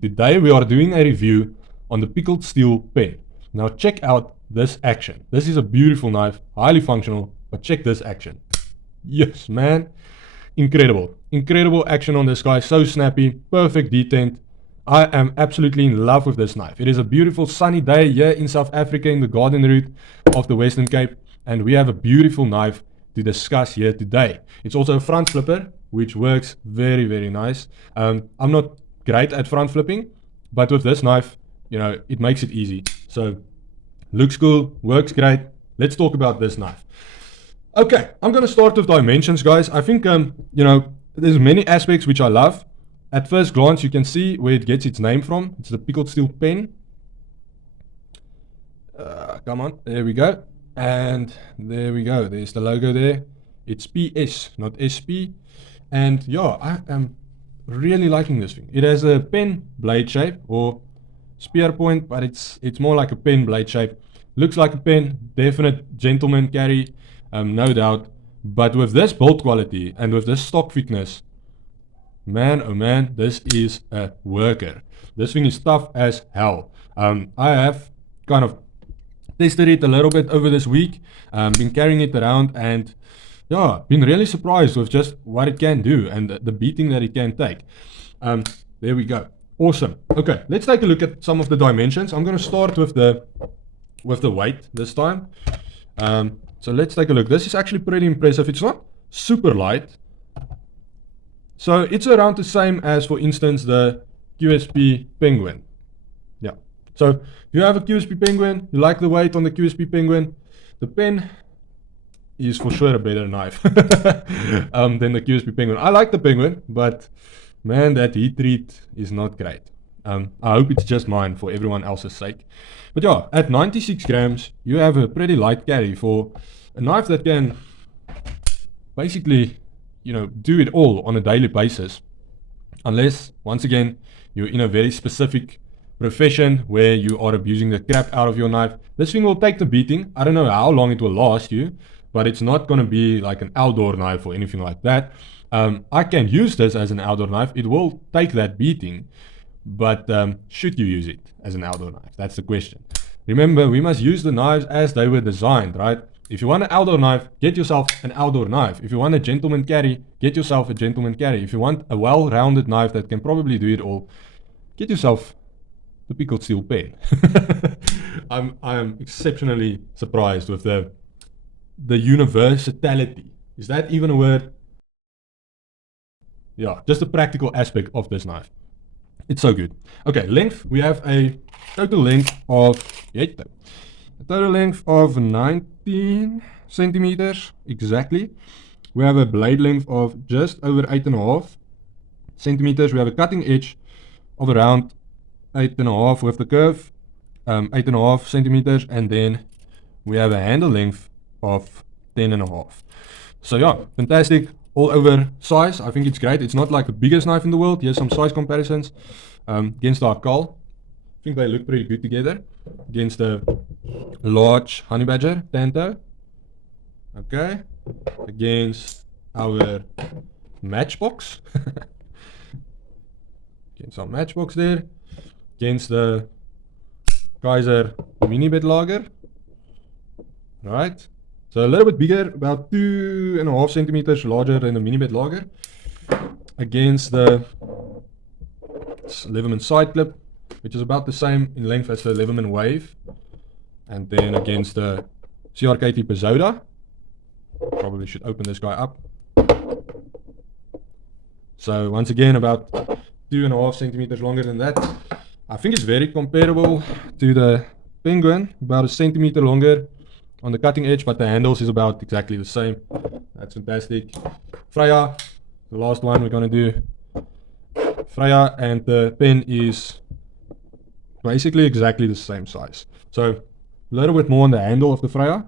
Today we are doing a review on the Pickled Steel Pen. Now check out this action. This is a beautiful knife, highly functional, but check this action. Yes, man. Incredible. Incredible action on this guy. So snappy, perfect detent. I am absolutely in love with this knife. It is a beautiful sunny day here in South Africa in the garden route of the Western Cape, and we have a beautiful knife to discuss here today. It's also a front flipper, which works very, very nice. I'm not great at front flipping, but with this knife, you know, it makes it easy. So looks cool, works great. Let's talk about this knife. Okay, I'm going to start with dimensions, guys. I think, you know, there's many aspects which I love. At first glance, you can see where it gets its name from. It's the Pickled Steel Pen. Come on, there we go. And there we go. There's the logo there. It's PS, not SP. And yeah, I am really liking this thing. It has a pen blade shape or spear point, but it's more like a pen blade shape. Looks like a pen, definite gentleman carry, no doubt. But with this build quality and with this stock thickness, man, oh man, this is a worker. This thing is tough as hell. I have kind of tested it a little bit over this week, been carrying it around, and yeah, been really surprised with just what it can do and the beating that it can take. There we go. Awesome. Okay, let's take a look at some of the dimensions. I'm going to start with the weight this time. So let's take a look. This is actually pretty impressive. It's not super light. So it's around the same as, for instance, the QSP Penguin. Yeah. So if you have a QSP Penguin, you like the weight on the QSP Penguin, the pen is for sure a better knife than the QSP Penguin. I like the Penguin, but man, that heat treat is not great. I hope it's just mine for everyone else's sake. But yeah, at 96 grams, you have a pretty light carry for a knife that can basically, you know, do it all on a daily basis. Unless, once again, you're in a very specific profession where you are abusing the crap out of your knife. This thing will take the beating. I don't know how long it will last you, but it's not going to be like an outdoor knife or anything like that. I can use this as an outdoor knife. It will take that beating, but should you use it as an outdoor knife? That's the question. Remember, we must use the knives as they were designed, right? If you want an outdoor knife, get yourself an outdoor knife. If you want a gentleman carry, get yourself a gentleman carry. If you want a well-rounded knife that can probably do it all, get yourself the Pickled Steel Pen. I am exceptionally surprised with the universality. Is that even a word? Yeah, just the practical aspect of this knife. It's so good. Okay, length. We have a total length of 19 centimeters exactly. We have a blade length of just over 8.5 centimeters. We have a cutting edge of around 8.5 with the curve, 8.5 centimeters, and then we have a handle length of 10.5. So yeah, fantastic. All over size. I think it's great. It's not like the biggest knife in the world. Here's some size comparisons against our Akal. I think they look pretty good together against the large honey badger Tanto. Okay, against our matchbox. Against our matchbox there. Against the Kaiser mini bed lager. Right. So a little bit bigger, about 2.5 centimeters larger than the mini bed lager. Against the Leatherman side clip, which is about the same in length as the Leatherman wave. And then against the CRKT Pazoda. Probably should open this guy up. So once again, about 2.5 centimeters longer than that. I think it's very comparable to the Penguin, about a centimeter longer on the cutting edge, but the handles is about exactly the same. That's fantastic. Freya, the last one we're going to do. Freya, and the pen is basically exactly the same size. So a little bit more on the handle of the Freya,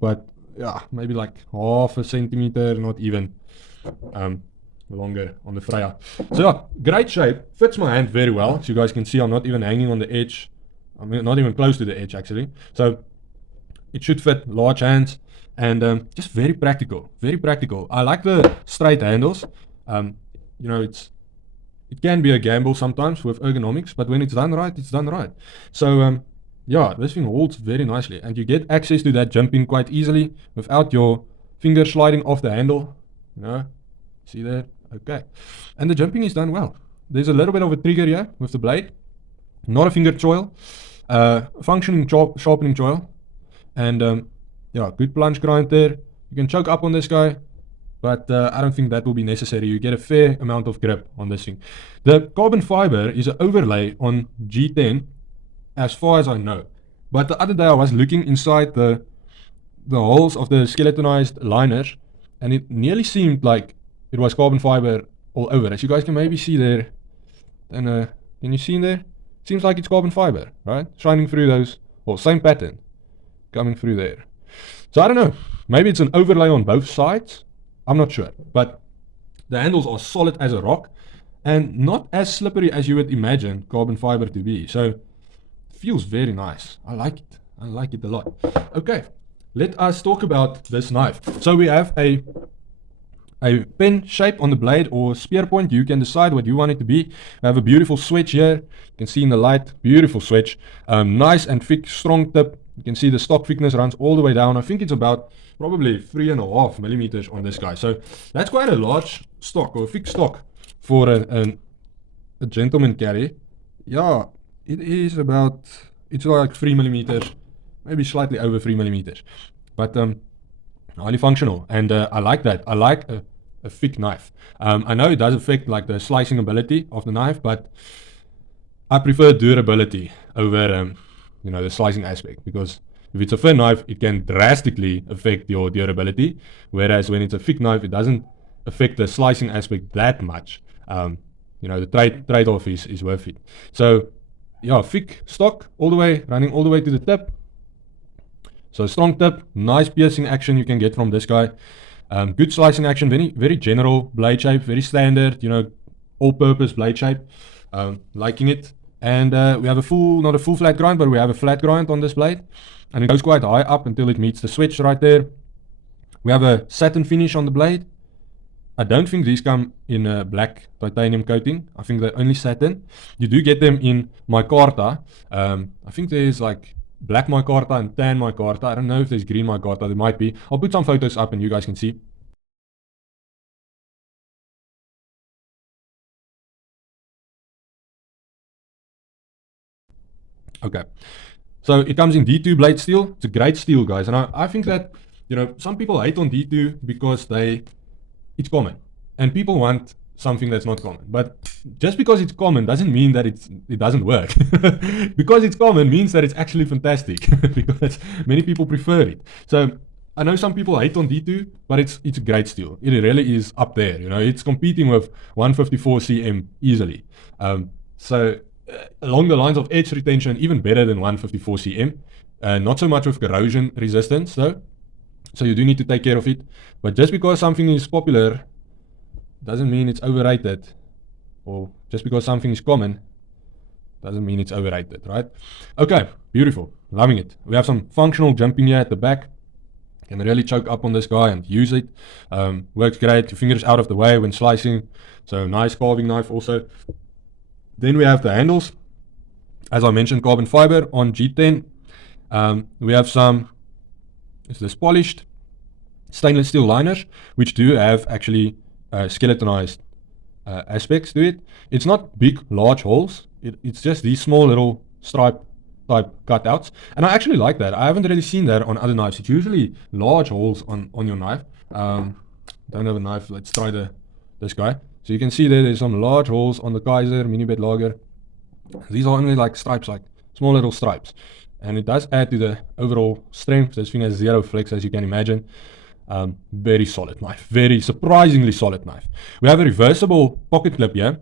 but yeah, maybe like half a centimeter, not even longer on the Freya. So yeah, great shape, fits my hand very well. As you guys can see, I'm not even hanging on the edge. I'm not even close to the edge actually. So it should fit large hands, and just very practical, very practical. I like the straight handles. You know, it's it can be a gamble sometimes with ergonomics, but when it's done right, it's done right. So yeah, this thing holds very nicely, and you get access to that jumping quite easily without your finger sliding off the handle. You know, see there? Okay. And the jumping is done well. There's a little bit of a trigger here with the blade, not a finger choil, functioning sharpening choil, and yeah, good planche grind there. You can choke up on this guy, but I don't think that will be necessary. You get a fair amount of grip on this thing. The carbon fiber is an overlay on G10 as far as I know. But the other day I was looking inside the holes of the skeletonized liners, and it nearly seemed like it was carbon fiber all over. As you guys can maybe see there, and can you see in there? Seems like it's carbon fiber, right? Shining through those, or same pattern coming through there. So I don't know, maybe it's an overlay on both sides. I'm not sure, but the handles are solid as a rock and not as slippery as you would imagine carbon fiber to be. So it feels very nice. I like it. I like it a lot. Okay, let us talk about this knife. So we have a pen shape on the blade or spear point. You can decide what you want it to be. We have a beautiful switch here. You can see in the light, beautiful switch. Nice and thick, strong tip. You can see the stock thickness runs all the way down. I think it's about probably 3.5 millimeters on this guy. So that's quite a large stock or thick stock for a gentleman carry. Yeah, it is about, it's like 3 millimeters, maybe slightly over 3 millimeters. But highly functional, and I like that. I like a thick knife. I know it does affect like the slicing ability of the knife, but I prefer durability over you know, the slicing aspect, because if it's a thin knife, it can drastically affect your durability, whereas when it's a thick knife, it doesn't affect the slicing aspect that much. You know, the trade-off is worth it. So yeah, thick stock all the way, running all the way to the tip. So strong tip, nice piercing action you can get from this guy. Good slicing action, very general blade shape, very standard, you know, all-purpose blade shape. Liking it. And we have a full, not a full flat grind, but we have a flat grind on this blade. And it goes quite high up until it meets the switch right there. We have a satin finish on the blade. I don't think these come in a black titanium coating. I think they're only satin. You do get them in micarta. I think there's like black micarta and tan micarta. I don't know if there's green micarta. There might be. I'll put some photos up and you guys can see. Okay, so it comes in D2 blade steel. It's a great steel, guys, and I think that, you know, some people hate on D2 because it's common, and people want something that's not common. But just because it's common doesn't mean that it doesn't work. Because it's common means that it's actually fantastic, because many people prefer it. So I know some people hate on D2, but it's a great steel. It really is up there. You know, it's competing with 154 cm easily. Along the lines of edge retention, even better than 154 cm. Not so much with corrosion resistance though, so you do need to take care of it. But just because something is popular doesn't mean it's overrated, or just because something is common doesn't mean it's overrated, right? Okay, beautiful, loving it. We have some functional jumping here at the back. You can really choke up on this guy and use it. Works great, your fingers out of the way when slicing, so nice carving knife also. Then we have the handles. As I mentioned, carbon fiber on G10. We have some, is this polished stainless steel liners, which do have actually skeletonized aspects to it. It's not big, large holes. It's just these small little stripe type cutouts. And I actually like that. I haven't really seen that on other knives. It's usually large holes on your knife. Don't have a knife. Let's try this guy. So you can see there's some large holes on the Kaiser mini bed lager. These are only like stripes, like small little stripes, and it does add to the overall strength. This thing has zero flex, as you can imagine. Very solid knife, very surprisingly solid knife. We have a reversible pocket clip here.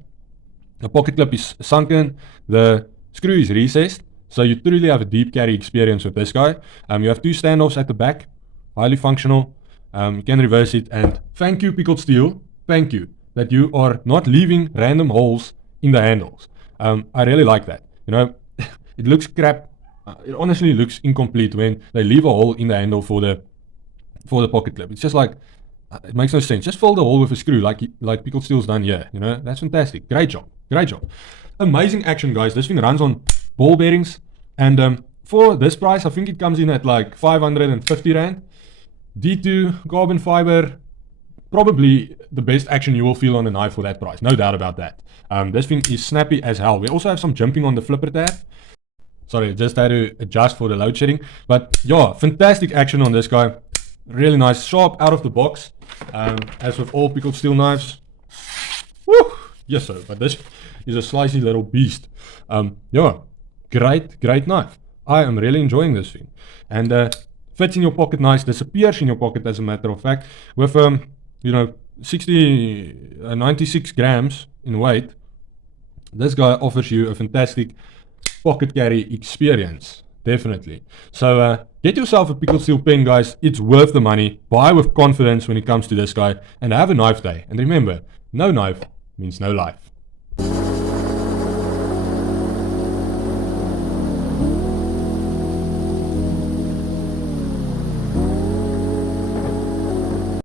The pocket clip is sunken, the screw is recessed, so you truly have a deep carry experience with this guy. You have two standoffs at the back, highly functional. You can reverse it, and thank you, Pickled Steel, thank you that you are not leaving random holes in the handles. I really like that. You know, it looks crap. It honestly looks incomplete when they leave a hole in the handle for the pocket clip. It's just like, It makes no sense. Just fill the hole with a screw like Pickled Steel's done here. You know, that's fantastic. Great job. Great job. Amazing action, guys. This thing runs on ball bearings. And for this price, I think it comes in at like 550 Rand. D2 carbon fiber, probably the best action you will feel on a knife for that price. No doubt about that. This thing is snappy as hell. We also have some jumping on the flipper tab. Sorry, just had to adjust for the load shedding. But yeah, fantastic action on this guy. Really nice, sharp, out of the box. As with all Pickled Steel knives. Woo! Yes, sir. But this is a slicey little beast. Yeah, great knife. I am really enjoying this thing. And fits in your pocket nice, disappears in your pocket as a matter of fact. With, you know, 96 grams in weight, this guy offers you a fantastic pocket carry experience. Definitely. So get yourself a Pickled Steel pen, guys. It's worth the money. Buy with confidence when it comes to this guy. And have a knife day. And remember, no knife means no life.